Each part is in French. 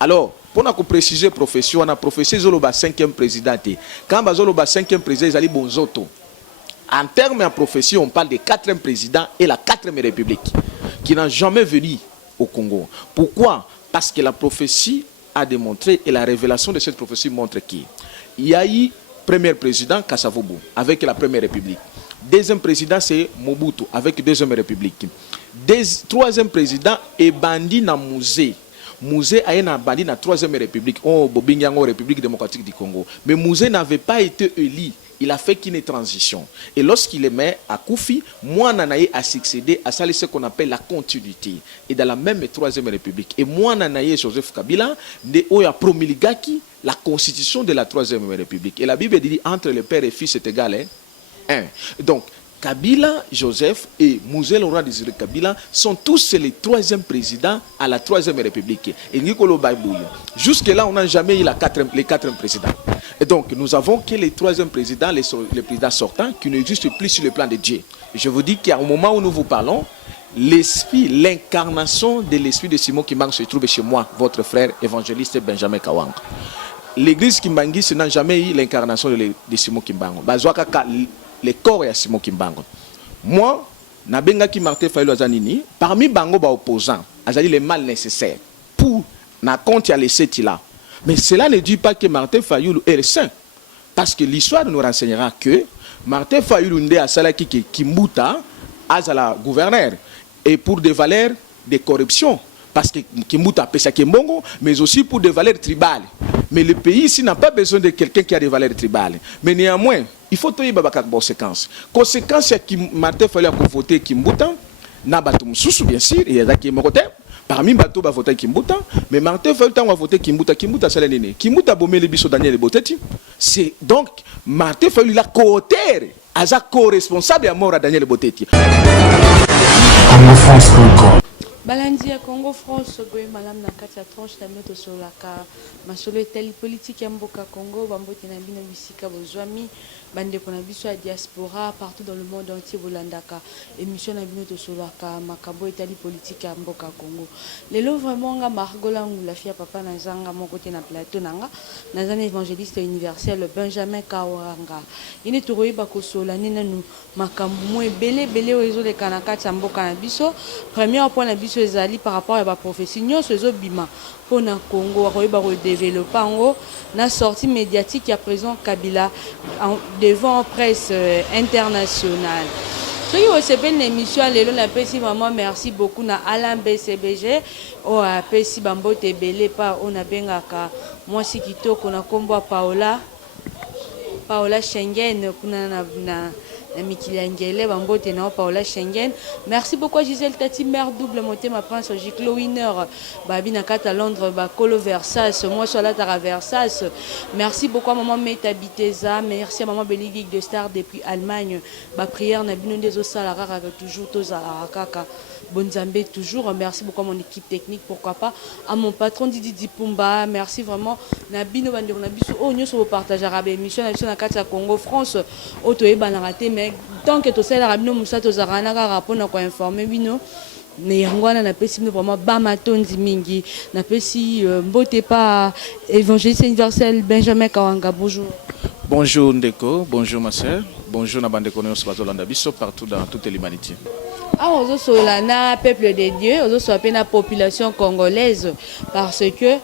Alors, pour nous préciser profession, on a professé le 5e président. Quand on a le 5e président, il y a bon zoto. En termes de profession, on parle de 4e président et la 4e république qui n'a jamais venu au Congo. Pourquoi? Parce que la prophétie a démontré et la révélation de cette prophétie montre qu'il y a eu premier président Kasavubu avec la première république. Deuxième président c'est Mobutu avec la deuxième république. Troisième président est Bandi na Musée. Musée a été bandit dans la troisième république. Oh, Bobinyango, République démocratique du Congo. Mais Musée n'avait pas été élu. Il a fait qu'une transition. Et lorsqu'il est maire à Koufi, moi, Nanaye a succédé à ça, ce qu'on appelle la continuité. Et dans la même troisième république. Et moi, Nanaye Joseph Kabila, a promulgué la constitution de la troisième république. Et la Bible dit entre le père et fils c'est égal. Hein? Donc, Kabila, Joseph et Mouzé Laurent Désiré Kabila sont tous les troisième présidents à la troisième république. Et Nicolo Baibouille. Jusque-là, on n'a jamais eu les quatrième présidents. Et donc, nous avons que les troisième présidents, les présidents sortants, qui n'existent plus sur le plan de Dieu. Et je vous dis qu'à un moment où nous vous parlons, l'esprit, l'incarnation de l'esprit de Simon Kimbangu se trouve chez moi, votre frère évangéliste Benjamin Kawang. L'église Kimbangu, ce n'a jamais eu l'incarnation de Simon Kimbangu. Le corps est à Simon Kimbangu. Moi, Nabenga ki Martin Fayulu Azanini, parmi Bango ba opposants, Azali le mal nécessaire pour na compte à laisser là. Mais cela ne dit pas que Martin Fayulu est le saint. Parce que l'histoire nous renseignera que Martin Fayulu nde a salaki ki Kimbuta azala gouverneur et pour des valeurs de corruption. Parce que Kimbuta a pêché Kimbongo, mais aussi pour des valeurs tribales. Mais le pays ici n'a pas besoin de quelqu'un qui a des valeurs tribales. Mais néanmoins, il faut trouver des conséquences. Conséquence, c'est que Martin Fayulu a voté Kimbuta, n'a pas tout bien sûr, il y a qui est côté. Parmi Bato va voter Kimbuta, mais Martin Fayulu a voté Kimbuta. Kimbuta, c'est l'année. Kimbuta a bombé les biso Daniel Boteti. C'est donc Martin Fayulu la co-auteur, a co-responsable à mort à Daniel Boteti. Balandi ya Congo France boye malam na kati ya tranche na mito solaka masolo etali politique ya mboka Congo bambote na bino bisika bozwami bande kona biso ya diaspora partout dans le monde entier bolandaka émission na bino to solaka makabo etali politique ya mboka Congo lelo vraiment nga Margola ngula fia papa na zanga mon côté na plateau nanga nazana évangéliste universel Benjamin Kawanga ine toroyi bakosola nina nu makambo mo ebele ozo le kana kati ya mboka na biso premier point na biso ezali par rapport à la prophétie nyonso ezobima pour na Congo akoyeba ko développer ngo na sortie médiatique à présent Kabila devant presse internationale. Ce qui est une émission lelo na pesi maman merci beaucoup na Alain BCBG o a pesi bambote belé pa on a bengaka moi si kitoko na kombo Paola Schengen kuna na Mikilangele bambote na Paola Schengen. Merci beaucoup Gisèle Tati mère double moté ma prince Giclo winner babi na kata Londres ba Colo Versas moi sur la Tara Versas. Merci beaucoup à maman Meta Biteza, merci à maman Belly de Star depuis Allemagne. Ba prière na bino des osalara toujours tozala kaka. Bonzambe toujours, merci beaucoup à mon équipe technique, pourquoi pas à mon patron Didi Dipumba, merci vraiment Nabino Bandero Nabiso, oh nous sur partage arabe émission na kati Congo France, otoye banarate mais tant que to sala rabino musa to zarana ka rapport na ko informer bino mais ngwana na pesi vraiment ba matonzi mingi na pesi mbote pa évangéliste universel Benjamin Kawanga bonjour. Bonjour Ndeko, bonjour ma sœur, bonjour na bande connaissance bazolanda biso partout dans toute l'humanité. Ah, on a na peuple de Dieu, on a la population congolaise parce que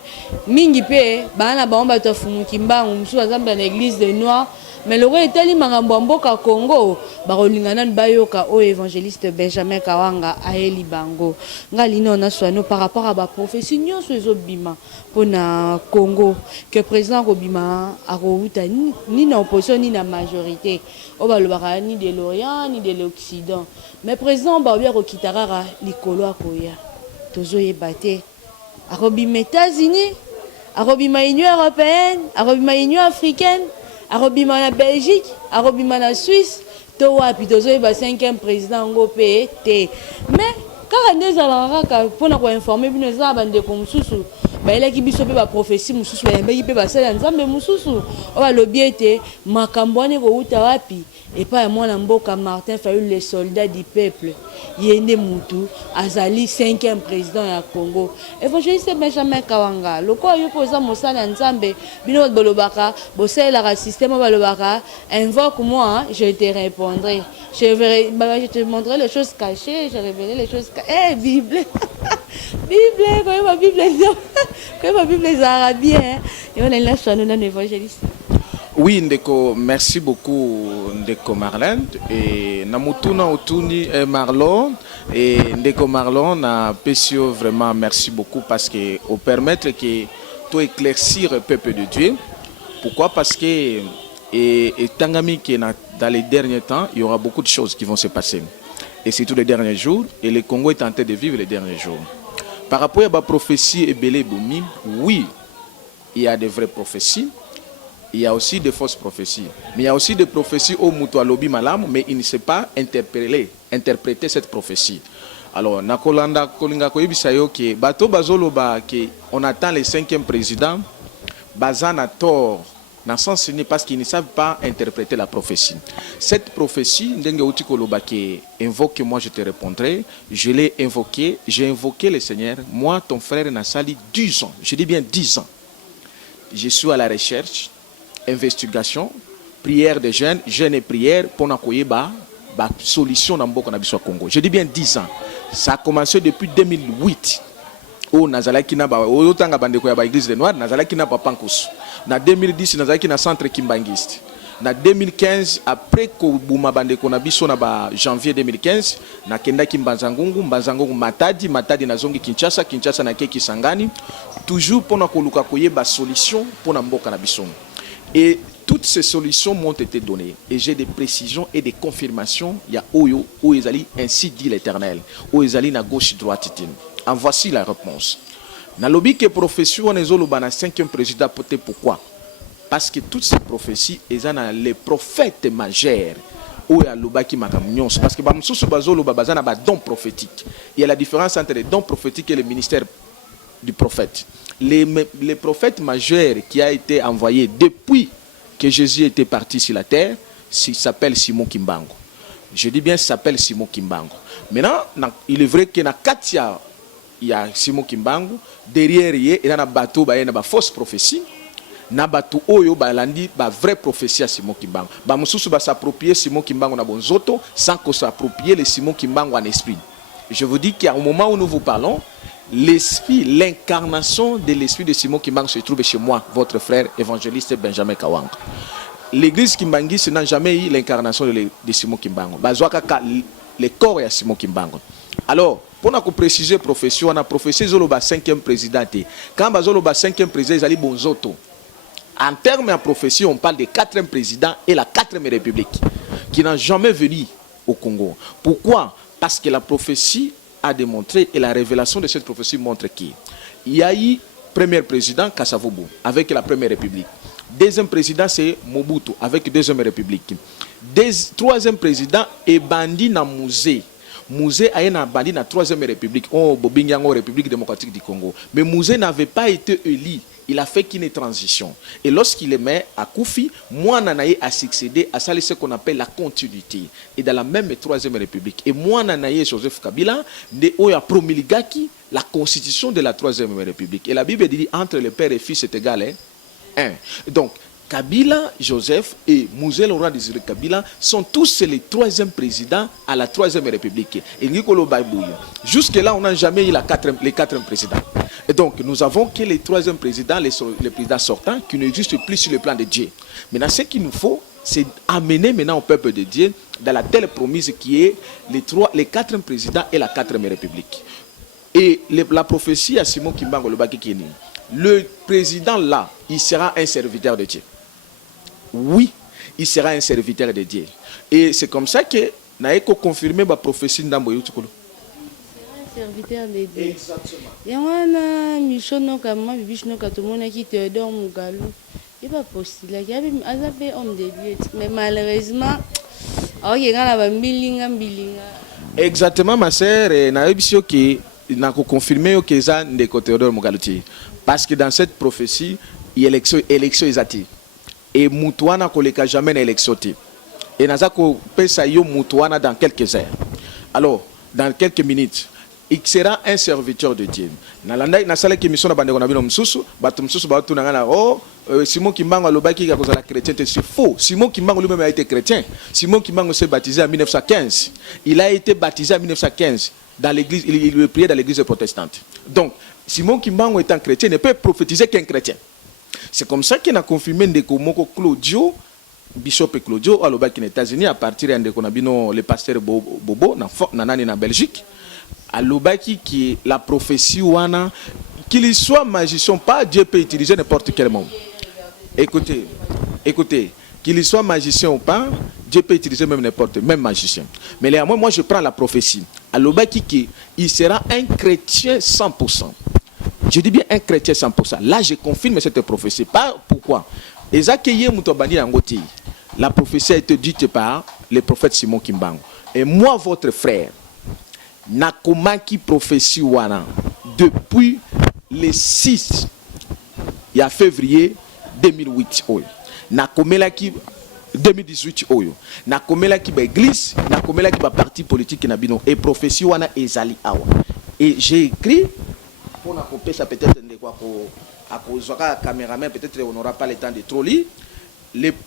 mingi pe bana ba to fumu kimbangu musu azamba na église de Noirs mais le roi etali makambo mboka Congo bakolingana bayoka o évangéliste Benjamin Kawanga aeli bango ngalino na swano par rapport à ba prophétie nyonso ezobima pona Congo que président Kobima akouta ni na opposition ni na majorité o balobaka ni de l'Orient ni de l'Occident mais président ba obia ko kitarara likolo akoya tozoyeba te akobima États-Unis akobima Union européenne akobima Union africaine akobima na Belgique akobima na Suisse to wapi tozoyeba 5e président ngo pe te mais kaka ndezala kaka pona ko informer bino za bande ko mususu bayelaki biso pe ba prophétie mususu bayembeki pe basala nzambe mususu o balobi ete makambo wana ekouta wapi epai ya mwana mboka Martin Fayulu le soldat du peuple ye nde mutu azali 5e président ya Congo. Évangéliste Benjamin Kawanga lokola yo poza mosala ya nzambe bino bolobaka bosalelaka système balobaka invoque moi je te répondrai, je te montrerai les choses cachées, je révélerai les choses cachées. Bible Bible quand même Bible les arabes et on est là sur un évangéliste. Oui, Ndeko, merci beaucoup Ndeko Marlène et Namutuna Otuni et Marlon et Ndeko Marlon na Pessio vraiment merci beaucoup parce que au permettre que tout éclaircir le peuple de Dieu. Pourquoi? Parce que et Tangami qui dans les derniers temps, il y aura beaucoup de choses qui vont se passer. Et c'est tous les derniers jours et le Congo est en train de vivre les derniers jours. Par rapport à la prophétie et Belé Boumi, oui, il y a des vraies prophéties. Il y a aussi des fausses prophéties. Mais il y a aussi des prophéties au Mutualobi Malam, mais il ne sait pas interpréter cette prophétie. Alors, Nakolanda Kolinga Koyebisayo, que Bato Bazoloba, on attend le 5e président, Bazan a tort, dans le sens parce qu'ils ne savent pas interpréter la prophétie. Cette prophétie, Ndenge Uti Koloba, qui invoque, moi je te répondrai, je l'ai invoqué, j'ai invoqué le Seigneur, moi, ton frère, Nassali, 10 ans, je dis bien 10 ans. Je suis à la recherche. Investigation, prière de jeunes, jeûne et prière pour n'akoyeba solution dans Mboko Nabiso Congo. Je dis bien 10 ans. Ça a commencé depuis 2008. Au Nazalaki na ba au tanga bandeko ya ba église de Noir, Nazalaki na ba Pankous. Na 2010 Nazalaki na centre Kimbangiste. Na 2015 après ko buma bandeko na biso na ba janvier 2015 na kenda Kimbanzangungu, Mbanzangungu Matadi, Matadi na zongi Kinshasa, Kinshasa na Keki Sangani, toujours pour na koluka koyeba solution pour na Mboka na biso. Et toutes ces solutions m'ont été données. Et j'ai des précisions et des confirmations. Il y a Oyo, Oezali, ainsi dit l'Éternel. Oezali na gauche droite. En voici la réponse. Na lobi que profession on ezoloba na 5e président poté pourquoi? Parce que toutes ces prophéties ezana les prophètes majeurs. Oya lobaki makamunyon. Parce que bamsusu bazoloba bazana ba don prophétique. Il y a la différence entre les dons prophétiques et le ministère du prophète. Les prophètes majeurs qui a été envoyé depuis que Jésus était parti sur la terre, s'appelle Simon Kimbangu. Je dis bien s'appelle Simon Kimbangu. Maintenant, il est vrai que dans Katia, il y a Simon Kimbangu. Derrière, il y a un bateau, il y a une fausse prophétie. Na bateau, il y a une vraie prophétie à Simon Kimbangu. Bamususu va s'approprier Simon Kimbangu na bonzoto sans qu'on s'approprie le Simon Kimbangu en esprit. Je vous dis qu'au moment où nous vous parlons, l'esprit, l'incarnation de l'esprit de Simon Kimbangu se trouve chez moi, votre frère évangéliste Benjamin Kawanga. L'église Kimbangi n'a jamais eu l'incarnation de Simon Kimbangu. Le corps est à Simon Kimbangu. Alors, pour nous préciser profession, on a professé Zoloba 5e président. Quand Zoloba 5e président, ils allaient bonzoto. En termes de profession, on parle de 4e président et la 4e république qui n'a jamais venu au Congo. Pourquoi? Parce que la prophétie a démontré et la révélation de cette prophétie montre qu'il y a eu premier président Kasavubu avec la première république. Deuxième président c'est Mobutu avec la deuxième république. Troisième président est Bandi na Musée. Musée a été bandi na troisième république. Oh, Bobingango République démocratique du Congo. Mais Musée n'avait pas été élu. Il a fait qu'une transition. Et lorsqu'il est maire à Koufi, moi, Nanaye a succédé à ça, ce qu'on appelle la continuité. Et dans la même troisième république. Et moi, Nanaye Joseph Kabila, a promulgué la constitution de la troisième république. Et la Bible dit entre le père et fils c'est égal, 1. Donc, Kabila, Joseph et Mouzé Laurent Désiré Kabila sont tous les troisième présidents à la troisième république. Et Nicolo Baibouille. Jusque-là, on n'a jamais eu les quatrième présidents. Et donc, nous avons que les troisième présidents, les présidents sortants, qui n'existent plus sur le plan de Dieu. Maintenant, ce qu'il nous faut, c'est amener maintenant au peuple de Dieu dans la telle promise qui est les quatrième présidents et la quatrième république. Et la prophétie à Simon Kimbangu le Bakikini, le président là, il sera un serviteur de Dieu. Oui, il sera un serviteur de Dieu. Et c'est comme ça que Naeko confirmé la prophétie d'Amboyo Tukolo. Serviteur de Dieu. Exactement. Yangwana Michono Kama Bibishno Katomona qui te donne mon galou. Il va postuler. Il y avait un homme de Dieu. Mais malheureusement, il y a un bilinga. Exactement, ma sœur. Naebisio qui n'a confirmé que ça des côtés de Mogaluti. Parce que dans cette prophétie, il y a élection exati. Et Moutouana koleka jamais l'élection. Et Nazako pesa yo Moutouana dans quelques heures. Alors, dans quelques minutes, il sera un serviteur de Dieu. Na sala ki mission na bande kona bino msusu, batu msusu ba tu ngana Simon Kimbangu alobaki ka kozala chrétien, c'est faux. Simon Kimbangu lui-même a été chrétien. Simon Kimbangu s'est baptisé en 1915. Il a été baptisé en 1915 dans l'église, il priait dans l'église protestante. Donc, Simon Kimbangu étant chrétien ne peut prophétiser qu'un chrétien. C'est comme ça qu'il a confirmé Ndeko Moko Claudio, Bishop Claudio, alobaki aux États-Unis à partir de Ndeko Nabino, le pasteur Bobo, na Belgique. Alobaki qui la prophétie ouana, qu'il soit magicien, pas Dieu peut utiliser n'importe quel mot. Écoutez, qu'il soit magicien ou pas, Dieu peut utiliser même n'importe, même magicien. Mais là, moi je prends la prophétie. Alobaki qui il sera un chrétien 100%. Je dis bien un chrétien 100%. Là, je confirme cette prophétie. Pas pourquoi. La prophétie a été dite par le prophète Simon Kimbangu. Et moi, votre frère, Nakomaki prophétie wana depuis le 6 février 2008. Nakomelaki 2018 oyo. Nakomelaki ba église, nakomelaki ba parti politique na bino et prophétie wana ezali awa. Et j'ai écrit pour couper ça peut-être de quoi à cause de caméraman peut-être on n'aura pas le temps de trop lire.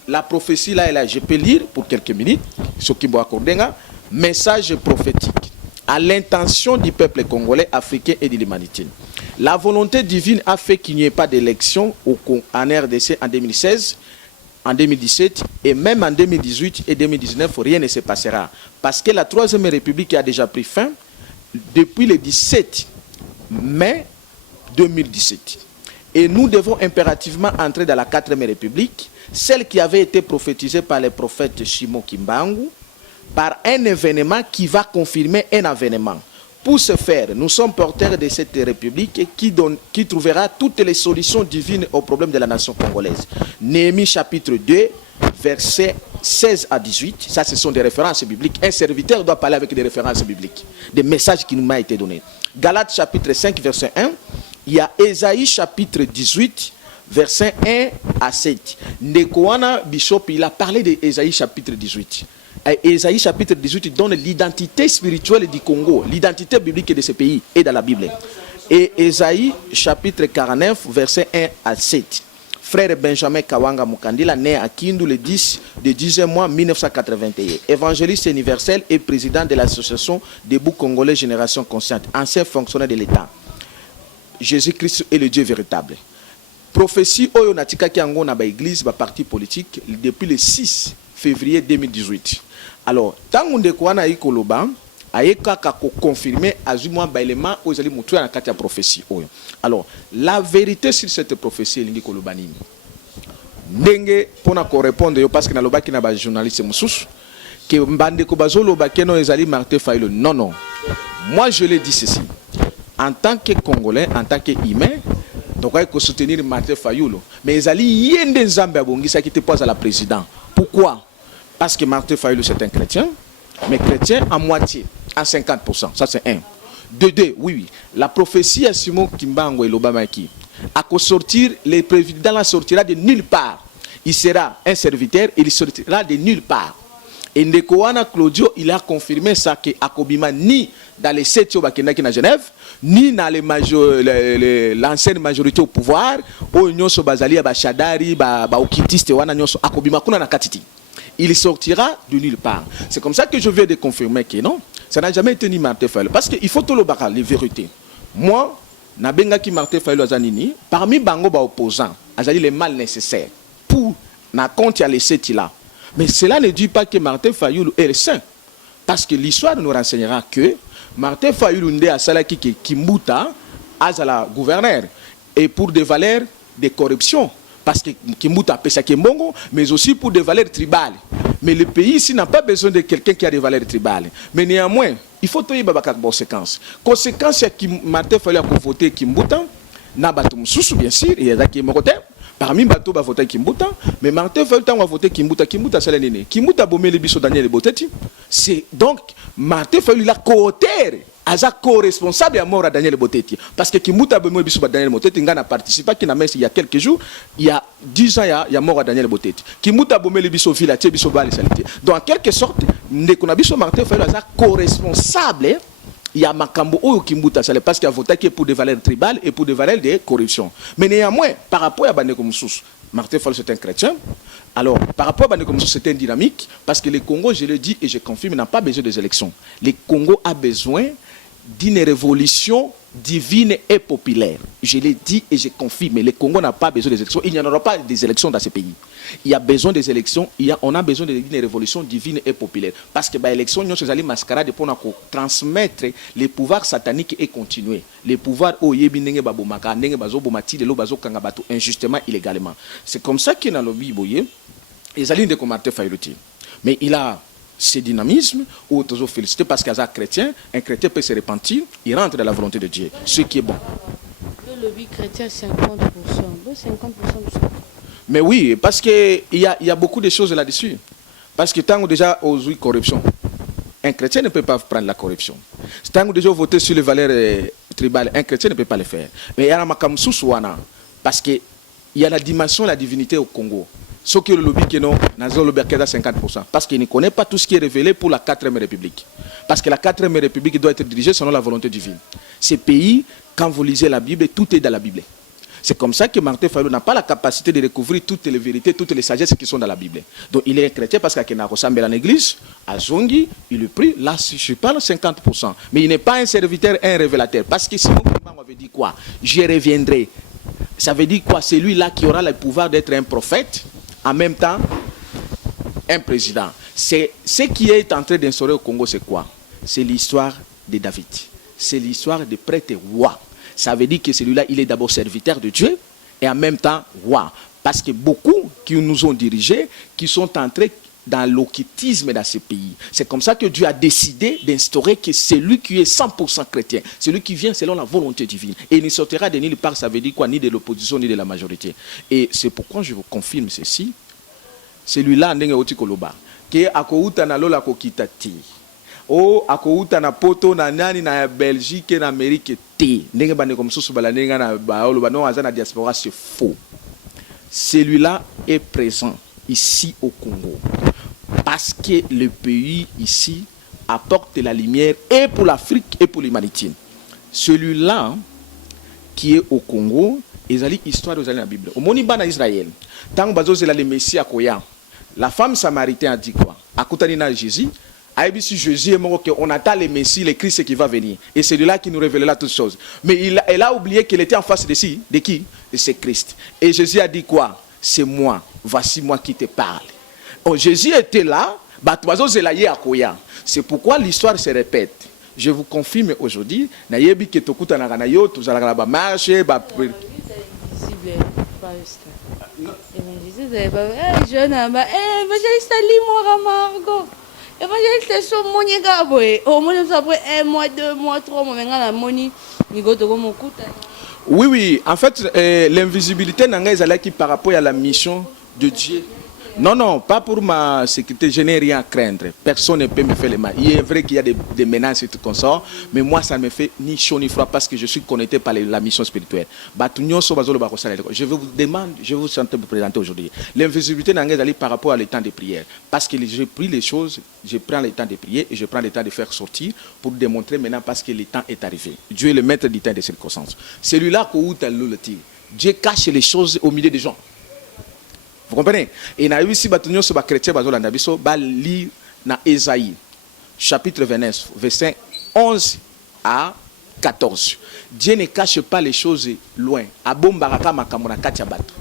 La prophétie là, je peux lire pour quelques minutes ce qui m'a accordé un message prophétique à l'intention du peuple congolais, africain et de l'humanité. La volonté divine a fait qu'il n'y ait pas d'élection en RDC en 2016, en 2017 et même en 2018 et 2019, rien ne se passera. Parce que la Troisième République a déjà pris fin depuis le 17 mai 2017. Et nous devons impérativement entrer dans la 4e République, celle qui avait été prophétisée par le prophète Simon Kimbangu, par un événement qui va confirmer un événement. Pour ce faire, nous sommes porteurs de cette République qui trouvera toutes les solutions divines aux problèmes de la nation congolaise. Néhémie chapitre 2, versets 16 à 18, ça ce sont des références bibliques. Un serviteur doit parler avec des références bibliques, des messages qui nous m'ont été donnés. Galates chapitre 5, verset 1, il y a Ésaïe chapitre 18, verset 1 à 7. Nekoana Bishop, il a parlé d'Ésaïe chapitre 18. Ésaïe chapitre 18 donne l'identité spirituelle du Congo, l'identité biblique de ce pays est dans la Bible. Et Ésaïe chapitre 49, verset 1 à 7. Frère Benjamin Kawanga Mukandila, né à Kindu le 10 de 10e mois 1981. Évangéliste universel et président de l'association Debout Congolais Génération Consciente, ancien fonctionnaire de l'État. Jésus-Christ est le Dieu véritable. Prophétie Oyo Natika Kiango na ba église, ba parti politique depuis le 6 février 2018. Alors, tant qu'on découvre na ikoloba, ayeka kako confirmer azumwa ba élément ozali mutu na kati ya prophétie Oyo. Alors, la vérité sur cette prophétie lingi koloba nini. Ndenge pona ko répondre yo parce que na lobaki na ba journaliste mususu que mbande ko bazolo ba keno ezali Martin Fayulu. Non non. Moi je le dis ceci. En tant que Congolais, en tant qu'humain, donc il faut soutenir Martin Fayulu. Mais ezali yende nzambe abongisa qui te pose à la président. Pourquoi? Parce que Martin Fayulu c'est un chrétien, mais chrétien à moitié, à 50%. Ça c'est un. De deux, oui. La prophétie à Simon Kimbangu et l'Obamaki, à quoi sortir, le président la sortira de nulle part. Il sera un serviteur, il sortira de nulle part. Et Ndekoana Claudio, il a confirmé ça que Akobima ni dans les 7 Bakendaki na Genève, ni dans l'ancienne majorité au pouvoir, au Nyoso Bazali, Bachadari, Baokitiste, Wana Nyoso, Akobima Kuna na Katiti. Il sortira de nulle part. C'est comme ça que je viens de confirmer que non, ça n'a jamais été ni Martin Fayulu. Parce qu'il faut tout le barrage, les vérités. Moi, Nabenga qui Martin Fayulu Azanini, parmi Bango opposants, Azali les mal nécessaires pour na compte à laisser là. Mais cela ne dit pas que Martin Fayulu est saint. Parce que l'histoire nous renseignera que Martin Fayulu nde a salaki ki Kimbuta azala gouverneur et pour des valeurs de corruption. Parce que Kimbuta a pêché Kimbongo, mais aussi pour des valeurs tribales. Mais le pays ici n'a pas besoin de quelqu'un qui a des valeurs tribales. Mais néanmoins, il faut tenir des conséquences. Conséquence, c'est que Martin Fayulu a voté Kimbuta, n'a pas tout sous bien sûr, il y a qui est parmi bateau va voter Kimbuta, mais Martin Fayulu a voté Kimbuta, c'est l'aîné. Kimbuta a bombé les bisots Daniel et Boteti. C'est donc Martin Fayulu la côté aza co-responsable à mort à Daniel Boteti. Parce que Kimbuta Bemo Biso Daniel Boteti a participé qui n'a même il y a quelques jours, il y a 10 ans il y a mort à Daniel Boteti. Kimbuta Bemo Biso Filaté Biso Bali Salité. Donc en quelque sorte, Ndekona Biso Martin Fayulu aza co-responsable. Il y a Makambo ou Kimbuta Salé parce qu'il a voté pour des valeurs tribales et pour des valeurs de corruption. Mais néanmoins, par rapport à Bandeko Moussous, Martin Fayulu c'est un chrétien. Alors, par rapport à Bandeko Moussous, c'est une dynamique parce que le Congo, je le dis et je confirme, n'a pas besoin des élections. Le Congo a besoin d'une révolution divine et populaire. Je l'ai dit et je confirme, le Congo n'a pas besoin des élections. Il n'y en aura pas des élections dans ce pays. Il y a besoin des élections, on a besoin d'une révolution divine et populaire. Parce que l'élection, nous sommes allés mascarade pour transmettre les pouvoirs sataniques et continuer. Les pouvoirs injustement, illégalement. C'est comme ça qu'il y a lobby, ils allaient de Martin Fayulu. Mais il a ce dynamisme ou toujours félicité parce qu'un chrétien peut se repentir, il rentre dans la volonté de Dieu, ce qui est bon. Le lobby chrétien 50%, 50% de ça. Mais oui, parce qu'il y a beaucoup de choses là-dessus. Parce que tant que déjà aux corruption, un chrétien ne peut pas prendre la corruption. Tant que déjà voter sur les valeurs tribales, un chrétien ne peut pas le faire. Mais il y a un parce qu'il y a la dimension de la divinité au Congo. Ce qui est le lobby qui est non, à 50%. Parce qu'il ne connaît pas tout ce qui est révélé pour la 4e République. Parce que la 4e République doit être dirigée selon la volonté divine. Ces pays, quand vous lisez la Bible, tout est dans la Bible. C'est comme ça que Martin Fayulu n'a pas la capacité de découvrir toutes les vérités, toutes les sagesses qui sont dans la Bible. Donc il est chrétien parce qu'il a ressemblé à l'église, à Zongi, il est pris, là je parle 50%. Mais il n'est pas un serviteur, un révélateur. Parce que sinon, on avait dit quoi? Je reviendrai. Ça veut dire quoi? C'est lui-là qui aura le pouvoir d'être un prophète, en même temps, un président. C'est ce qui est en train d'instaurer au Congo, c'est quoi? C'est l'histoire de David. C'est l'histoire des prêtres rois. Ça veut dire que celui-là, il est d'abord serviteur de Dieu et en même temps roi. Parce que beaucoup qui nous ont dirigés, qui sont entrés dans l'occultisme dans ces pays. C'est comme ça que Dieu a décidé d'instaurer que celui qui est 100% chrétien, celui qui vient selon la volonté divine, et il ne sortira de nulle part, ça veut dire quoi, ni de l'opposition, ni de la majorité. Et c'est pourquoi je vous confirme ceci. Celui-là, ndenge oti koloba, ke akouta na lola kokitati. O akouta na poto na nani na Belgique na Amérique té ndenge bande comme ça bala ndenge na baolo bano azana diaspora, c'est faux. Celui-là est présent ici au Congo parce que le pays ici apporte la lumière et pour l'Afrique et pour l'humanité. Celui-là qui est au Congo, ils allaient histoire dans la Bible. Au Moniba na Israël, tant que c'est le Messie à Koya, la femme samaritaine a dit quoi? À côté de Jésus. Jésus est mort, on attend le Messie, le Christ qui va venir. Et c'est lui-là qui nous révélera toutes choses. Mais elle a oublié qu'il était en face de qui? De ce Christ. Et Jésus a dit quoi? C'est moi, voici moi qui te parle. Oh, Jésus était là, c'est pourquoi l'histoire se répète. Je vous confirme aujourd'hui, nayebi ke tokuta na kana yo tuzala ba marché ba jeune évangéliste Ali Margot. Évangéliste so moniga boy. Au moins après 1 mois, 2 mois, 3 mois ngana moni nigo to ko mokuta. Oui, en fait, l'invisibilité n'a pas qui par rapport à la mission de Dieu. Non, pas pour ma sécurité, je n'ai rien à craindre. Personne ne peut me faire le mal. Il est vrai qu'il y a des menaces et tout comme ça, mais moi, ça ne me fait ni chaud ni froid parce que je suis connecté par la mission spirituelle. Je vous demande, je vous présenter aujourd'hui. L'invisibilité n'a pas par rapport à le temps de prière. Parce que j'ai pris les choses, je prends le temps de prier et je prends le temps de faire sortir pour démontrer maintenant parce que le temps est arrivé. Dieu est le maître du temps et des circonstances. Celui-là, Dieu cache les choses au milieu des gens. Vous comprenez? Et na aussi batunyo so ba chrétien bazolanda biso ba li na Ésaïe chapitre 29 verset 11 à 14. Dieu ne cache pas les choses loin. Abombaraka makambo na kati ya bato.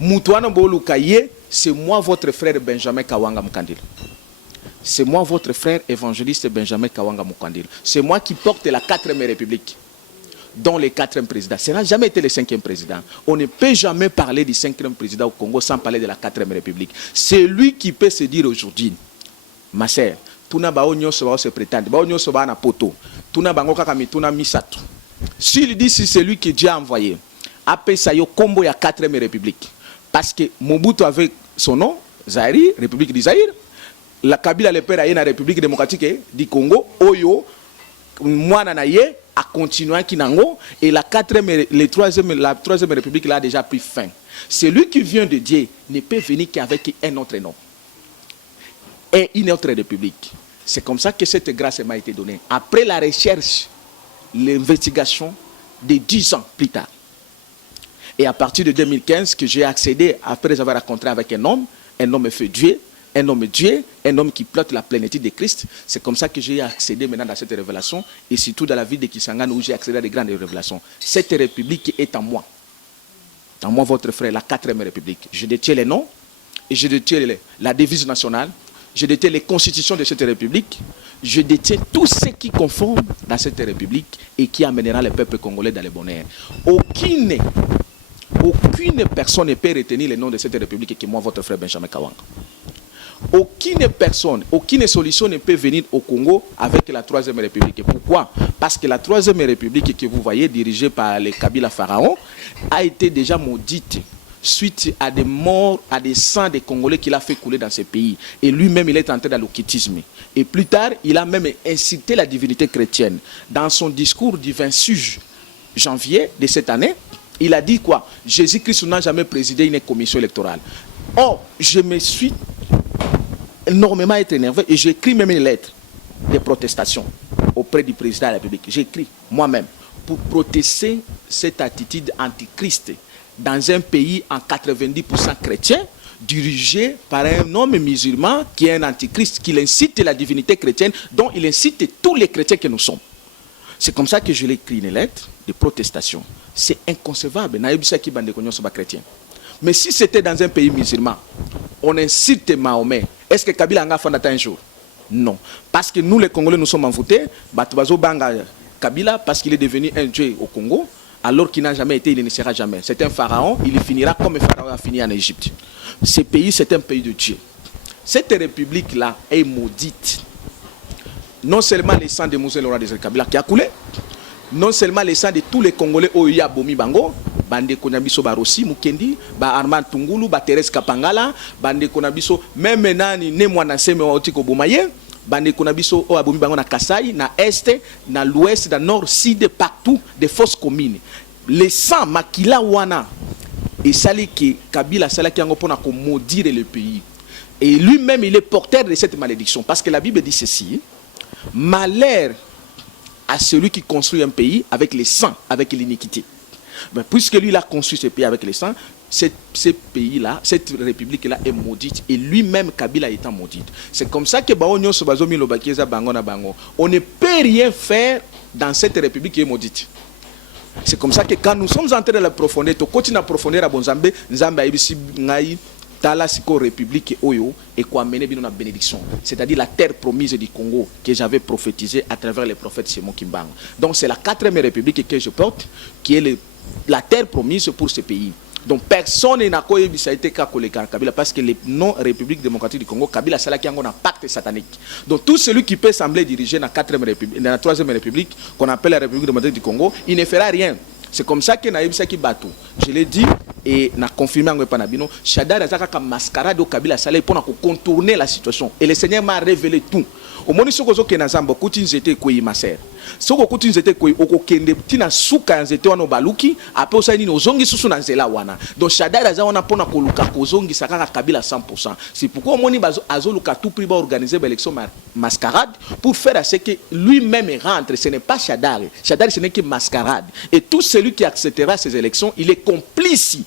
Mutu wana boluka ye, c'est moi votre frère Benjamin Kawanga Mukandilo. C'est moi votre frère évangéliste Benjamin Kawanga Mukandilo. C'est moi qui porte la 4e République. Dont le 4e président. Ça n'a jamais été le 5e président. On ne peut jamais parler du 5e président au Congo sans parler de la 4e République. C'est lui qui peut se dire aujourd'hui, ma sœur, tuna bao nyonso bao se prétendre, bao nyonso ba na poto, tuna bango kaka mituna misato. S'il dit si c'est lui que Dieu a envoyé, appelle ça yo combo ya 4e République. Parce que Mobutu avait son nom, Zaïre, République du Zaïre, la Kabila le père a une République démocratique du Congo, Oyo, moi nanaye a continué kinango et la troisième république là a déjà pris fin. Celui qui vient de Dieu ne peut venir qu'avec un autre nom et une autre république. C'est comme ça que cette grâce m'a été donnée. Après la recherche, l'investigation de 10 ans plus tard. Et à partir de 2015 que j'ai accédé, après avoir rencontré avec un homme fait Dieu, un homme qui plotte la plénitude de Christ. C'est comme ça que j'ai accédé maintenant dans cette révélation et surtout dans la ville de Kisangani où j'ai accédé à des grandes révélations. Cette république est en moi. En moi, votre frère, la 4e république. Je détiens les noms et je détiens la devise nationale. Je détiens les constitutions de cette république. Je détiens tout ce qui conforme dans cette république et qui amènera le peuple congolais dans le bonheur. Aucune personne ne peut retenir le nom de cette république que moi, votre frère Benjamin Kawanga. Aucune personne, aucune solution ne peut venir au Congo avec la 3e République. Pourquoi? Parce que la 3e République que vous voyez, dirigée par les Kabila Pharaon, a été déjà maudite suite à des morts, à des sangs des Congolais qu'il a fait couler dans ce pays. Et lui-même, il est entré dans l'occultisme. Et plus tard, il a même incité la divinité chrétienne. Dans son discours du 26 janvier de cette année, il a dit quoi? Jésus-Christ n'a jamais présidé une commission électorale. Or, je me suis énormément été énervé et j'ai écrit même une lettre de protestation auprès du président de la République. J'ai écrit moi-même pour protester cette attitude antichrist dans un pays en 90% chrétien, dirigé par un homme musulman qui est un antichrist, qui incite la divinité chrétienne, dont il incite tous les chrétiens que nous sommes. C'est comme ça que je l'ai écrit une lettre de protestation. C'est inconcevable. Mais si c'était dans un pays musulman, on incite Mahomet. Est-ce que Kabila a fait un jour? Non. Parce que nous, les Congolais, nous sommes envoûtés. Batubazo Banga Kabila, parce qu'il est devenu un dieu au Congo, alors qu'il n'a jamais été, il ne sera jamais. C'est un pharaon, il finira comme un pharaon a fini en Égypte. Ce pays, c'est un pays de Dieu. Cette république-là est maudite. Non seulement les sangs de Moussé Laurent de Kabila qui a coulé, non seulement les sangs de tous les Congolais Oya Bomi Bango, Bande Konabiso Barossi, Mukendi, Ba Armand Tungulu, Ba Thérèse Kapangala, Bande Konabiso, même maintenant, ne moi Seme Otiko Bomaye, Bande Konabiso Oya Bomi Bango na Kasai, na Est, na l'Ouest, na Nord, Sud, partout, des fausses communes. Les sangs Makila Wana, et Sali qui Kabila Sala qui a maudire le pays. Et lui-même, il est porteur de cette malédiction. Parce que la Bible dit ceci: malheur à celui qui construit un pays avec les sangs, avec l'iniquité. Ben, puisque lui, il a construit ce pays avec les sangs, ce pays-là, cette république-là est maudite. Et lui-même, Kabila étant maudite. C'est comme ça que on ne peut rien faire dans cette république qui est maudite. C'est comme ça que quand nous sommes entrés dans la profondeur, au côté de la profondeur à Bonzambe, Nzamba Ibisi Ngai, Talasiko République Oyo, et quoi mener bien la bénédiction. C'est-à-dire la terre promise du Congo que j'avais prophétisé à travers les prophètes Simon Kimbang. Donc c'est la 4e République que je porte, qui est la terre promise pour ce pays. Donc personne n'a connu ça a été Kabila parce que les non-républiques démocratiques du Congo, Kabila c'est là qui a un pacte satanique. Donc tout celui qui peut sembler diriger la 4e République, la 3e République, qu'on appelle la République démocratique du Congo, il ne fera rien. C'est comme ça que Naïb Saki Batou. Je l'ai dit et n'a confirmé en Panabino. Shadar Azaka mascarade au Kabila Salé pour contourner la situation. Et le Seigneur m'a révélé tout. Au moment où je Nazamba, Koutin j'étais quoi ma sœur. Soko Koutin j'étais quoi au Kende Tina Souka j'étais en Baluki. Après ça, il nous zongi sous na zela wana. Donc Shadar Azana pona koluka kozongi sakaka Kabila 100%. C'est pourquoi Moni Bazo Azoluka tout prix va organiser l'élection mascarade pour faire à ce que lui-même rentre. Ce n'est pas Shadar. Shadar ce n'est que mascarade. Et tout celui qui acceptera ces élections, il est complice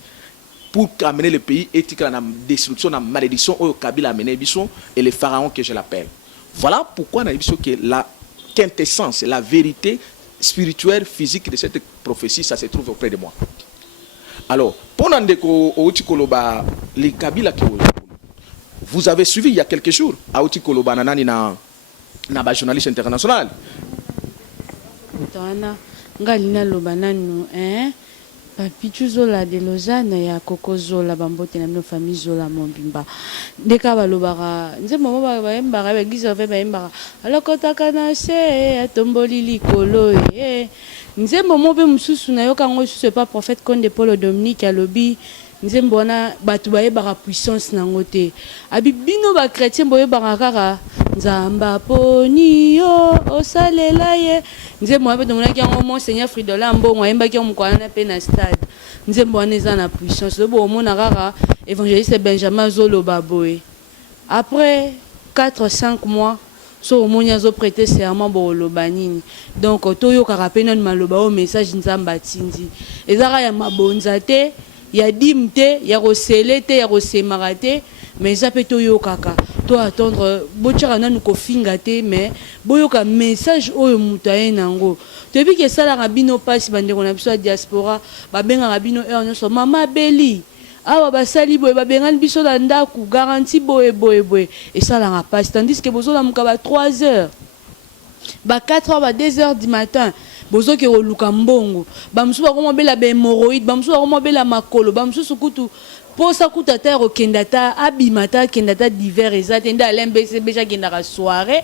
pour amener le pays et la destruction, la malédiction au Kabila amené Bisson et les pharaons que je l'appelle. Voilà pourquoi que la quintessence, la vérité spirituelle, physique de cette prophétie, ça se trouve auprès de moi. Alors, pendant que les Kabila, vous avez suivi il y a quelques jours, à Outikoloba, na journaliste international. Ngalina Lobananu, Papichu Zola de Lausanne ya Koko Zola bambote na famille Zola Mombimba. Deka balobara, nze momo ba mbara ba gizo fe ba mbara. Alokota kana se atomboli likolo nze momo be mususu na yo kango je suis pas prophète comme de Paul Dominique alobi. Nze mbona batu ba yebara puissance na ngote. Abi bino ba chrétien boye bara kaka nzamba poni yo osalela ye nzembo wana pe tomonaki yango monseigneur Fridola Mbongo ayembaki yango mokolo wana pe na stade nzembo wana eza na puissance lobo omona kaka évangéliste Benjamin azoloba boye après 4-5 mois so omoni azoprêter serment boloba nini donc toyokaka pe nani maloba o message nzambe atindi ezaka ya mabonza te ya dim te ya kosele te ya kosemaka te mais eza pe toyokaka to attendre botiaka nanu kofinga te mais boyoka message oyo moto aye nango toyebi ke esalaka bino mpasi bandeko na biso ya diaspora babengaka bino heure nyonso mama beli awa basali boye babengani biso na ndako garanti boye esalaka mpasi tandis ke bozolamuka ba 3 heures ba 4 heures ba 2 heures du matin bozoke koluka mbongo bamosusu bakomobela bahemoroïde bamosusu bakomobela makolo bamosusu kutu posa kuta ta kokenda ta abima ta akenda ta divers eza te nde alembesebesha akendaka soirée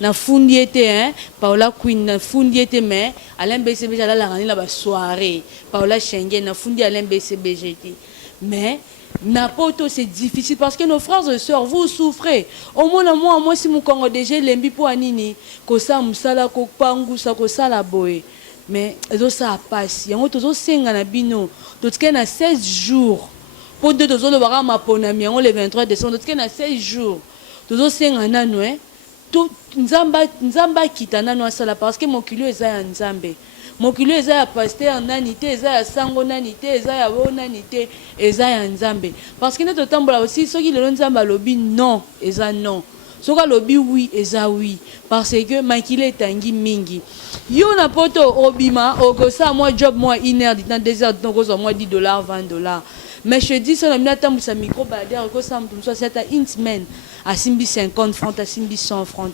na fundi ete Paola Queen na fundi ete mais alembesebesha alalaka nini na basoirée Paola Schengen na fundi alembesebesha ete mais Napoto, c'est difficile parce que nos frères et sœurs, vous souffrez. Au moins, moi, si mon Congo déjà lembi pour anini, ko sa musala ko pangu sa ko sala boy. Mais ça passe. Yango tozo senga na bino. Totike na 16 jours. Pour deux tozo le bara ma ponami yango le 23 décembre. Totike na 16 jours. Tozo senga nanu tout nzamba kita nanu asala parce que mon kilo eza ya nzambe. Mokilo eza ya pasteur nanité eza ya sango nanité eza ya bo nanité eza ya nzambe parce que ne totambola aussi ceux qui le nzamba lobi non eza non soka lobi oui eza oui parce que makile tangi mingi yo na poto obima okosa moi job moi 1 heure dans 2 heures donc ozo moi $10 $20 mais je dis ça na mina tambu sa micro balader ko sa mtu c'est à une semaine à simbi 50 francs à simbi 100 francs.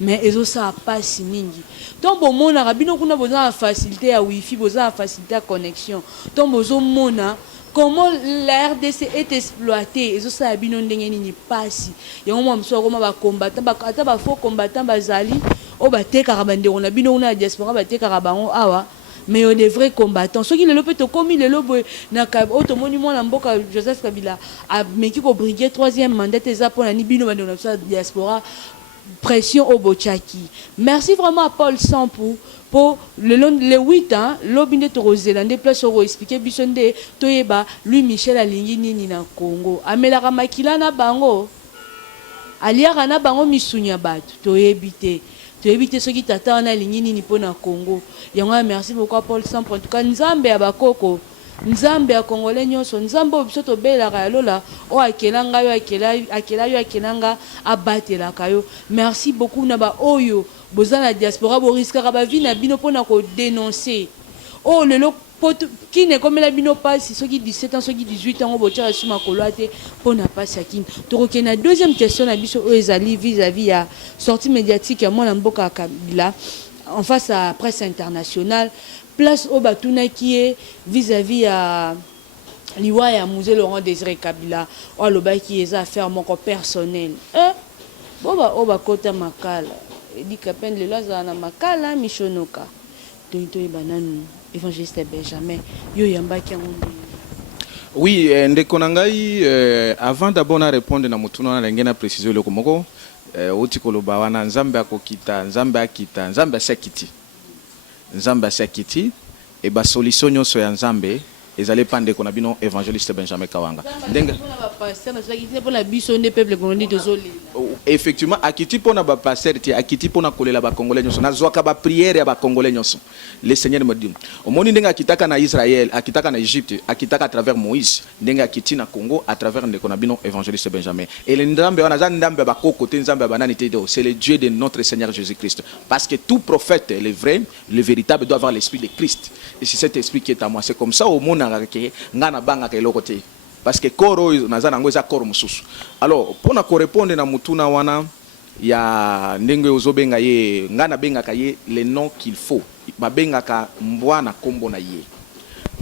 Mais ils ont ça pas si mingi. Donc bon mon arabino kuna besoin de facilité à wifi, besoin de facilité à connexion. Donc besoin mona comment la RDC est exploitée. Ils ont ça abino ndenge ni pasi. Ya moi mso koma ba combattant ba ata ba faux combattant bazali o ba te karabande on a bino na diaspora ba te karabango awa. Mais on est vrais combattants. Ceux qui le peut comme il le lobe na automoni mo na mboka Joseph Kabila a meki ko briguer 3e mandat eza pour na ni bino ba na diaspora. Pression au Bochaki. Merci vraiment à Paul Sampou pour le 8 ans, l'obinde Torozélande, place au expliquer Bissonde, Toyeba, lui Michel Alingi Nini na Congo. Amelara Makila na Bango. Aliara na Bango Misunya Batu, Toyebite. Toyebite ceux qui t'attendent à Alingi Nini pour na Congo. Yanga merci beaucoup à Paul Sampou. En tout cas, Nzambe à Bakoko. Nzambe ya Congolais nyonso nzambe obisoto belaka yalola o akelanga yo akelanga abatela kayo. Merci beaucoup na ba oyo bozana diaspora bo riskaka ba vie na bino pona ko dénoncer o lelo qui ne comme la bino passe ceux qui 17 ans ceux qui 18 ans bo tira suma koloate pona passe akine to na deuxième question na biso o ezali vis-à-vis ya sortie médiatique ya mwana mboka Kabila en face à presse internationale. Place au Batuna qui est vis-à-vis à l'Iwa et à Musée Laurent Désiré Kabila, ou le bail qui est à faire mon corps personnel. Bon, bah, au Bakota Makala, il dit qu'à peine le Lazana Makala, Michonoka, Tonito et Banane, évangéliste Benjamin, Yo Yamba qui a Oui, Ndekonangai, avant d'abord à répondre à Mutuna, Rengena préciser le Komoko, Otikoloba, wana Nzamba Kokita, Nzamba Kita, Nzamba Sekiti. Nzamba Sekiti et ba solution nyonso ya Nzambe ezali pande kona bino évangéliste Benjamin Kawanga ndenga effectivement akiti pona ba pasteur ti akiti pona kolela ba congolais nyonso na zwaka ba prière ya ba congolais nyonso le Seigneur me dit omoni ndenga akitaka na Israël akitaka na Égypte akitaka à travers Moïse ndenga akiti na Congo à travers ndeko na bino évangéliste Benjamin et le Nzambe wana za ndambe ba kokote Nzambe banani te c'est le Dieu de notre Seigneur Jésus-Christ parce que tout prophète le vrai le véritable doit avoir l'esprit de Christ et c'est cet esprit qui est à moi c'est comme ça au monde ngana banga keloko te parce que koro naza nango eza koro mususu alors pona ko répondre na mutuna wana ya ndenge ozobenga ye ngana benga ka ye les noms qu'il faut babenga ka mbwana kombo na ye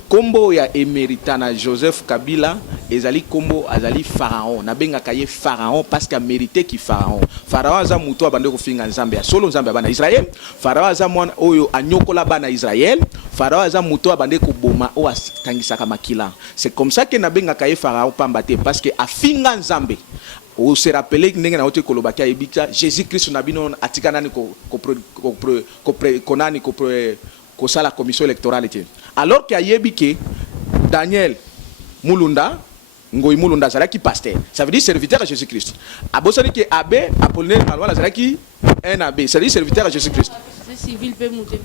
kombo ya éméritana Joseph Kabila ezali kombo azali pharaon na benga ka ye pharaon parce qu'il a mérité ki pharaon aza muto abande ko finga Nzambe solo Nzambe bana Israël pharaon aza mwana oyo anyokola bana Israël pharaon aza muto abande ko boma o atangisaka makila c'est comme ça que na benga ka ye pharaon pamba te parce que afinga Nzambe on se rappelle que n'enga na ote kolobaki ebika Jésus-Christ na bino atikana ni ko la commission électorale. Alors qu'il y a que Daniel Mulunda, Ngoy Mulunda, Zaraki pasteur. Ça veut dire serviteur à Jésus-Christ. Abosani que Abbé, Apollinaire Malwa, Zaraki, un abbé. Ça veut dire serviteur à Jésus-Christ. Civil peut monter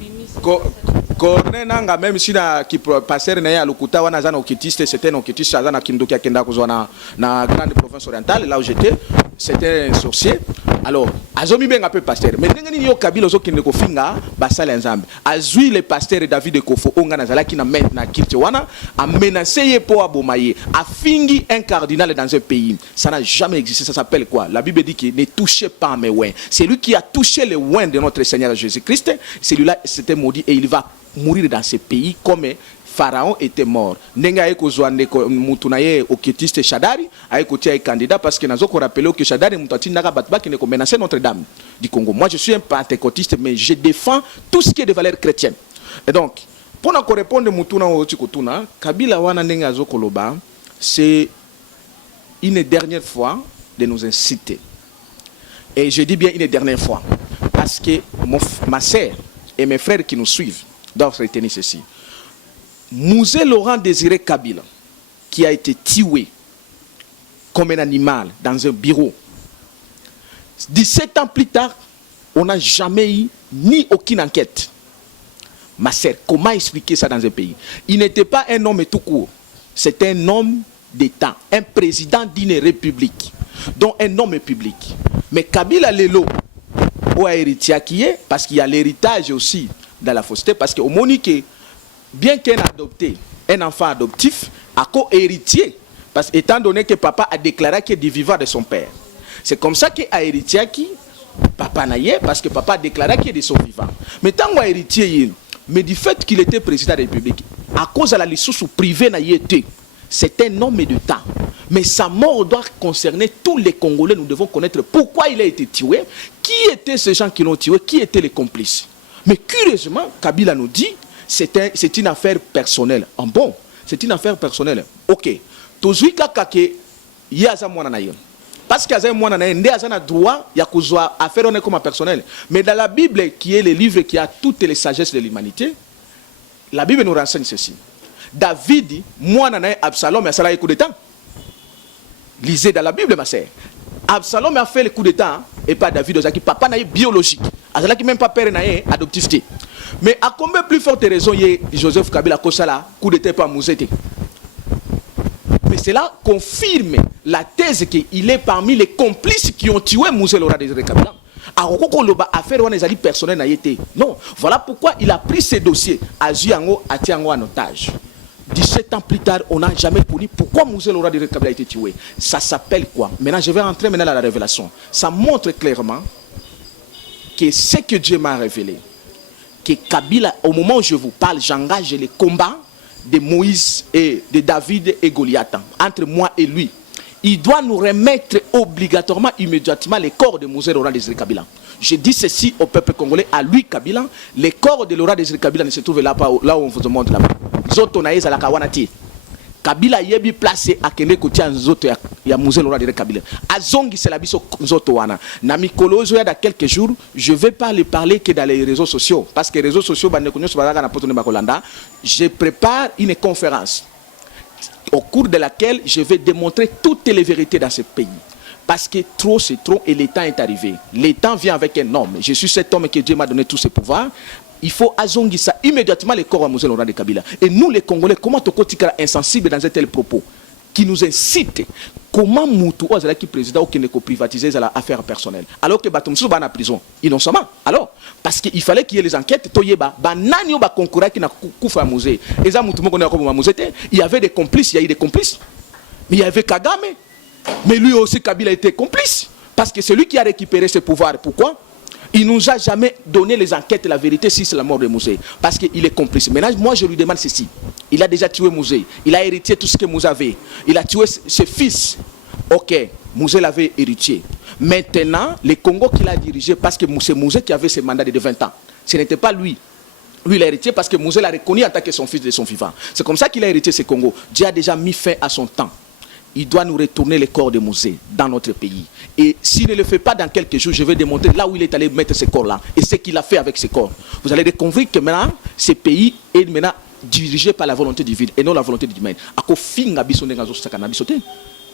Corne nanga même si na qui passer na ya lokuta wana zana okitiste c'était un okitiste zana kindoki akenda kozwana na grande province orientale là où j'étais c'était un sorcier alors azomi benga peu pasteur mais ndenge yo kabila zo kende ko finga basala nzambe azui le pasteur David Kofo onga na zalaki na maintenant kirte wana a menacé ye po abomaye a fingi un cardinal dans un pays ça n'a jamais existé. Ça s'appelle quoi? La Bible dit que ne touchez pas mes oins. C'est lui qui a touché les oins de notre Seigneur Jésus-Christ. Celui-là c'était maudit et il va mourir dans ce pays comme Pharaon était mort. Nenga eko zwane mutunaye okitiste Shadari aeko tia candidat parce que nazo ko rappeler que Shadari mutatinda ka batba qui ne menacer Notre-Dame du Congo. Moi je suis un pentecôtiste mais je défends tout ce qui est de valeurs chrétiennes. Et donc pour nous répondre mutuna otikotuna Kabila wana nenga zo koloba c'est une dernière fois de nous inciter. Et je dis bien une dernière fois parce que ma sœur et mes frères qui nous suivent doivent retenir ceci. Mouzé Laurent Désiré Kabila, qui a été tué comme un animal dans un bureau, 17 ans plus tard, on n'a jamais eu ni aucune enquête. Ma sœur, comment expliquer ça dans un pays? Il n'était pas un homme tout court, c'était un homme d'État, un président d'une république, donc un homme public. Mais Kabila Lelo, ou a héritier qui est, parce qu'il y a l'héritage aussi dans la fausseté, parce qu'au Monique, bien qu'un adopté, un enfant adoptif, a co-héritier, parce étant donné que papa a déclaré qu'il est du vivant de son père. C'est comme ça qu'il a héritier qui, papa n'a pas, parce que papa a déclaré qu'il est de son vivant. Mais tant qu'on héritier, mais du fait qu'il était président de la République, à cause de la licence privée n'a été, c'est un homme de temps. Mais sa mort doit concerner tous les Congolais. Nous devons connaître pourquoi il a été tué, qui étaient ces gens qui l'ont tué, qui étaient les complices. Mais curieusement, Kabila nous dit, c'est une affaire personnelle. En bon, c'est une affaire personnelle. Ok. Tozui kakake yaza mwana na yo. Parce qu'il y a un nde azana droit ya kuzwa affaire on est comme personnel. Mais dans la Bible qui est le livre qui a toutes les sagesses de l'humanité, la Bible nous renseigne ceci. David, mwana na Absalom a fait le coup d'état. Lisez dans la Bible, ma sœur. Absalom a fait le coup d'état et pas David Ozaki. Papa n'a biologique. Azalaki même pas père n'a adoptif. Mais à combien plus forte raison y Joseph Kabila Kosala coup d'état pas Mouzete. Mais cela confirme la thèse qu'il est parmi les complices qui ont tué Mouzé Laurent Désiré Kabila. Non, voilà pourquoi il a pris ces dossiers à Ziango, à Tiango en otage. 17 ans plus tard, on n'a jamais connu pourquoi Mouzé Laurent Désiré Kabila a été tué. Ça s'appelle quoi? Maintenant, je vais rentrer maintenant dans la révélation. Ça montre clairement que ce que Dieu m'a révélé, que Kabila, au moment où je vous parle, j'engage les combats de Moïse et de David et Goliath entre moi et lui. Il doit nous remettre obligatoirement, immédiatement, les corps de Mouzé Laurent Désiré Kabila. Je dis ceci au peuple congolais, à lui Kabila, les corps de Laurent Désiré Kabila ne se trouvent là où on vous montre là-bas. Zotonaïs à la Kawanati. Kabila yebi placé à Kene Kotia Zoto ya Mouzé Laurent Désiré Kabila. Azongi c'est la biso Zoto wana. Na mikolozo ya da quelques jours, je vais pas les parler que dans les réseaux sociaux parce que les réseaux sociaux je prépare une conférence au cours de laquelle je vais démontrer toutes les vérités dans ce pays. Parce que trop c'est trop et le temps est arrivé. Le temps vient avec un homme. Je suis cet homme que Dieu m'a donné tous ses pouvoirs. Il faut azongi ça immédiatement les corps à Mouzé Laurent de Kabila. Et nous les Congolais, comment Tokotika insensible dans un tel propos qui nous incite? Comment Moutou Ozala qui président qui ne privatiser l'affaire personnelle alors que Batumsou va en prison innocemment? Alors parce qu'il fallait qu'il y ait les enquêtes. Toyeba banani ba concours qui na koufa Mouzé. Et ça Moutou Moko comme Mouzé, il y avait des complices, il y a eu des complices. Mais il y avait Kagame. Mais lui aussi Kabila était complice parce que c'est lui qui a récupéré ses pouvoirs. Pourquoi? Il ne nous a jamais donné les enquêtes, la vérité si c'est la mort de Mouzé. Parce qu'il est complice. Maintenant, moi je lui demande ceci. Il a déjà tué Mouzé. Il a hérité tout ce que Mouzé avait. Il a tué ses fils. Ok, Mouzé l'avait hérité. Maintenant, le Congo qu'il a dirigé, parce que c'est Mouzé qui avait ses mandats de 20 ans. Ce n'était pas lui. Lui, il a hérité parce que Mouzé l'a reconnu en tant que son fils de son vivant. C'est comme ça qu'il a hérité ce Congo. Dieu a déjà mis fin à son temps. il doit nous retourner les corps de Mosè dans notre pays. Et s'il ne le fait pas dans quelques jours, je vais démontrer là où il est allé mettre ces corps-là et ce qu'il a fait avec ces corps. Vous allez découvrir que maintenant, ce pays est maintenant dirigé par la volonté divine et non la volonté humaine. Ako finga biso ndenga zo sakana biso te.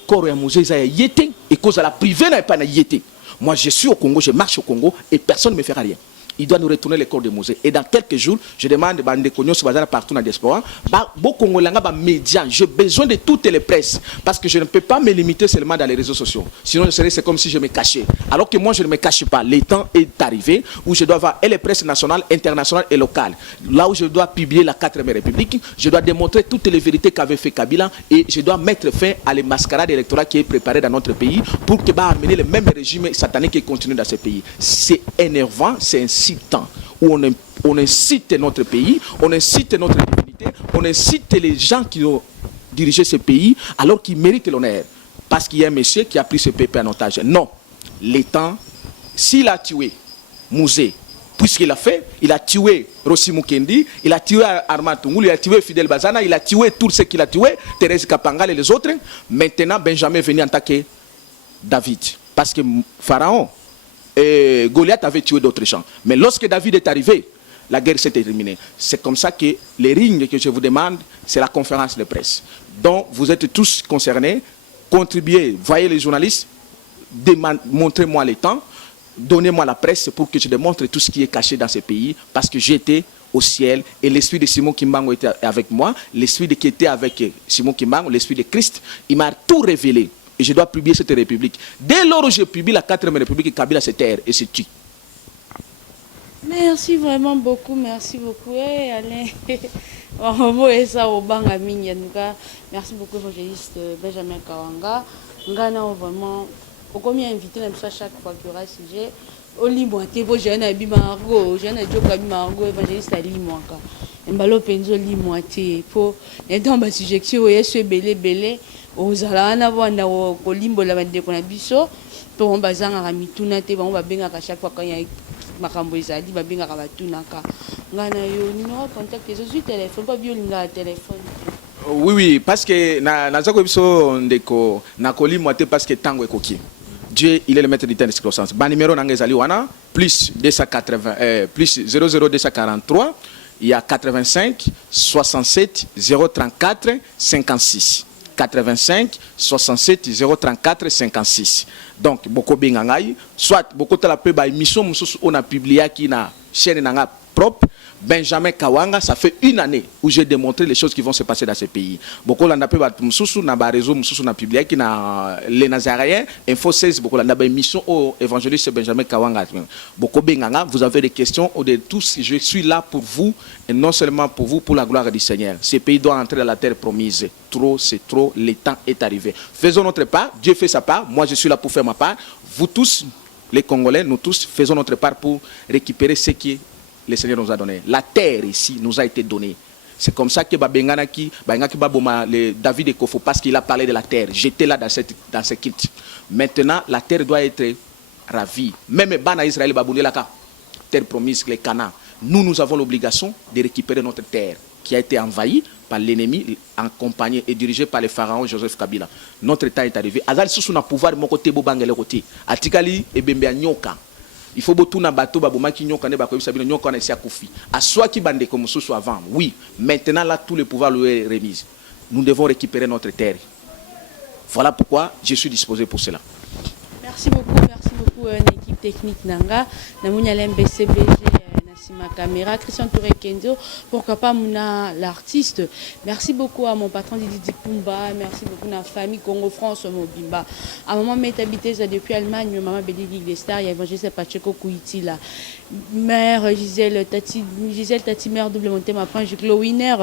Corps ya Mosè za yete et cause à la privée n'a pas na yete. Moi je suis au Congo, je marche au Congo et personne ne me fera rien. Il doit nous retourner les corps de Mosè. Et dans quelques jours, je demande à des cognos partout dans la diaspora, médias, j'ai besoin de toutes les presses. Parce que je ne peux pas me limiter seulement dans les réseaux sociaux. Sinon, c'est comme si je me cachais. Alors que moi, je ne me cache pas. Le temps est arrivé où je dois avoir les presses nationales, internationales et locales. Là où je dois publier la 4e République, je dois démontrer toutes les vérités qu'avait fait Kabila et je dois mettre fin à les mascarades électorales qui est préparée dans notre pays pour que amener le même régime satanique qui continue dans ce pays. C'est énervant, c'est incitant, où on incite notre pays, on incite notre divinité, on incite les gens qui ont dirigé ce pays alors qu'ils méritent l'honneur. Parce qu'il y a un monsieur qui a pris ce peuple en otage. Non, l'État, s'il a tué Mosè, puisqu'il a fait, il a tué Rossi Mukendi, il a tué Armand Tungoul, il a tué Fidel Bazana, il a tué tout ce qu'il a tué, Thérèse Kapangal et les autres. Maintenant, Benjamin est venu attaquer David. Parce que Pharaon, et Goliath avait tué d'autres gens. Mais lorsque David est arrivé, la guerre s'est terminée. C'est comme ça que les lignes que je vous demande, c'est la conférence de presse. Donc, vous êtes tous concernés. Contribuez, voyez les journalistes, montrez-moi le temps, donnez-moi la presse pour que je démontre tout ce qui est caché dans ce pays. Parce que j'étais au ciel et l'esprit de Simon Kimbangu était avec moi. L'esprit qui était avec Simon Kimbangu, l'esprit de Christ, il m'a tout révélé. Et je dois publier cette république. Dès lors où je publie la 4e République, Kabila se terre et se tue. Merci vraiment beaucoup, merci beaucoup. Hey, Alain, merci beaucoup, évangéliste Benjamin Kawanga. Ngana vraiment, au combien invité à chaque fois qu'il y aura un sujet. Au Limoité, j'ai un habit margot, j'ai un joke margot, évangéliste à Limoaka. Mbalo penzo Limoité, pour les temps de sujection, et ce belé. Ozala na bwana kolimbola bandeko na biso to on bazanga ka mituna te bango babengaka chaque fois quand il y a makambo ezali babengaka batunaka ngana yo numéro contact je suis téléphone pas biolinga téléphone. Oui, parce que na zako biso ndeko na kolimwa te parce que tango ekoki. Dieu, il est le maître du temps de circonstance. Ban numéro na ngezali wana plus 280 plus 00243 il y a 85 67 034 56. 85 67 034 56. Donc, beaucoup bengangai, soit beaucoup de la peu by mission on a publié qui na chaîne nanga propre Benjamin Kawanga, ça fait une année où j'ai démontré les choses qui vont se passer dans ce pays. Beaucoup l'on peu mususu na ba réseau mususu na publié qui na les Nazaréens Info 16 beaucoup l'on a mission au évangéliste Benjamin Kawanga. Beaucoup benganga, vous avez des questions ou de tous, je suis là pour vous et non seulement pour vous, pour la gloire du Seigneur. Ce pays doit entrer dans la terre promise. Trop, c'est trop, le temps est arrivé. Faisons notre part, Dieu fait sa part, moi je suis là pour faire ma part. Vous tous, les Congolais, nous tous, faisons notre part pour récupérer ce qui le Seigneur nous a donné. La terre ici nous a été donnée. C'est comme ça que David Ekofo, parce qu'il a parlé de la terre. J'étais là dans ce kit. Maintenant, la terre doit être ravie. Même Bana Israël, terre promise, les Canaan. Nous avons l'obligation de récupérer notre terre qui a été envahie par l'ennemi, accompagné et dirigé par le pharaon Joseph Kabila. Notre temps est arrivé. Azal sous na pouvoir de mon côté, bobangele côté. Atikali et bembe nyoka. Il faut beaucoup na bateau baboma ki nyoka ne bakoyi sabino nyoka na sia kufi. Aswa ki bande comme sous avant. Oui, maintenant là tout le pouvoir lui est remis. Nous devons récupérer notre terre. Voilà pourquoi je suis disposé pour cela. Merci beaucoup l'équipe technique Nanga, Namounia MBCBG. Ma caméra, Christian Touré Kenzo, pourquoi pas Mouna l'artiste. Merci beaucoup à mon patron Didi Pumba, merci beaucoup à la famille Congo France Mobimba. À maman m'est habité depuis Allemagne, maman Bédélique des Stars, il y a évangéliste Pacheco Kouiti là. Mère Gisèle Tati mère double monté ma prend Juclo Winner.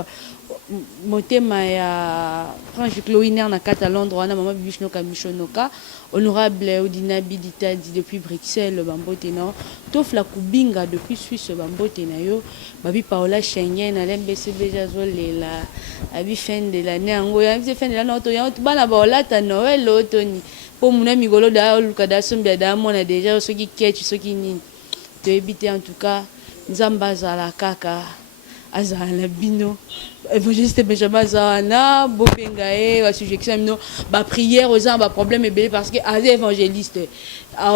Monté ma prend Juclo Winner na Kata Londres, on a maman Bishnoka Mishonoka. Honorable Odina Bidita dit depuis Bruxelles, Bambotena, Tof la Kubinga depuis Suisse, Bambotena yo, Babi Paola Schengen, Alain BCB Jazolela, Abi fin de l'année, Abi fin de l'année, Bana Baola, ta Noël, Otoni, pour mon ami Golo da Lucada Sombia, on a déjà ceux qui catch, ceux qui n'y. De éviter en tout cas, Nzambaza la Kaka, azala bino évangéliste Benjamin azana bobenga ba suggestion no ba prière aux gens ba problème ebele parce que az évangéliste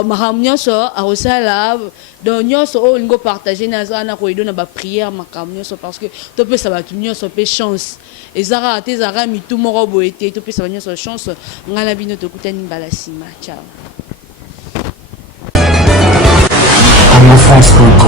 makambo nyonso arosala donc nyonso oyo olingo partage na azana koyedona ba prière makambo nyonso parce que topesa bato nyonso pe chance ezaka te ezaka mitu moko boye te topesa ba nyonso chance ngai na bino tokutani mbala nsima ciao. Congo France.com